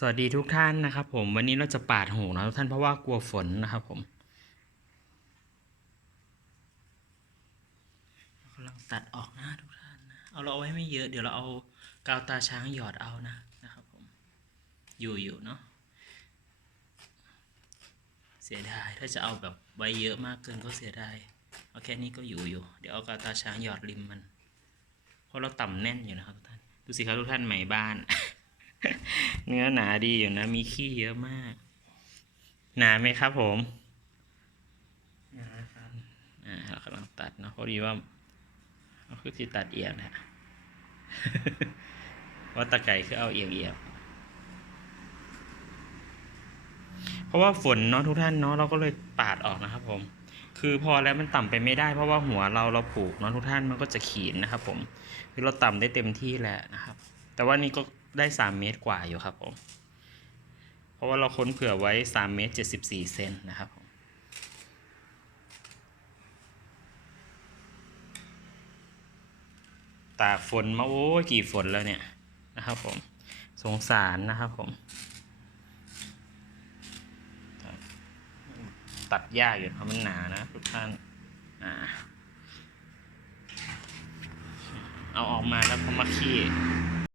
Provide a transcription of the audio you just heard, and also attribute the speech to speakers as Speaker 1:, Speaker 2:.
Speaker 1: สวัสดีทุกท่านนะครับ ผมวันนี้เราจะปาดหูนะทุกท่านเพราะว่ากลัวฝนนะครับผมเรากำลังตัดออกนะทุกท่านนะเอาเราเอาไว้ไม่เยอะเดี๋ยวเราเอากาวตาช้างหยอดเอานะนะครับผมอยู่อยู่เนาะเสียดายถ้าจะเอาแบบไว้เยอะมากเกินก็เสียดายเอาแค่นี้ก็อยู่อยู่เดี๋ยวเอากาวตาช้างหยอดริมมันเพราะเราต่ำแน่นอยู่นะครับทุกท่านดูสิครับทุกท่านใหม่บ้าน เนื้อหนาดีอยู่นะ มีขี้เยอะมาก หนาไหมครับผม
Speaker 2: หนาครับ
Speaker 1: อ่าเรากำลังตัดเนาะพอดีว่าเราคือที่ตัดเอียงนะเพราตะไก่คือเอาเอียงเอียงเพราะว่าฝนเนาะทุกท่านเนาะเราก็เลยปาดออกนะครับ ผม คือพอแล้วมันต่ำไปไม่ได้ เพราะว่าหัวเราเราผูกเนาะทุกท่านมันก็จะขีดนะครับ ผม คือเราต่ำได้เต็มที่แล้วนะครับ แต่ว่านี่ก็ ได้สามเมตรกว่าอยู่ครับผมเพราะว่าเราค้นเผื่อไว้สามเมตรเจ็ดสิบสี่เซนนะครับผมตากฝนมาโอ้กี่ฝนแล้วเนี่ยนะครับผมสงสารนะครับผม ตัดยากอยู่เพราะมันหนานะทุกท่านอ่าเอาออกมาแล้วพอมาขี้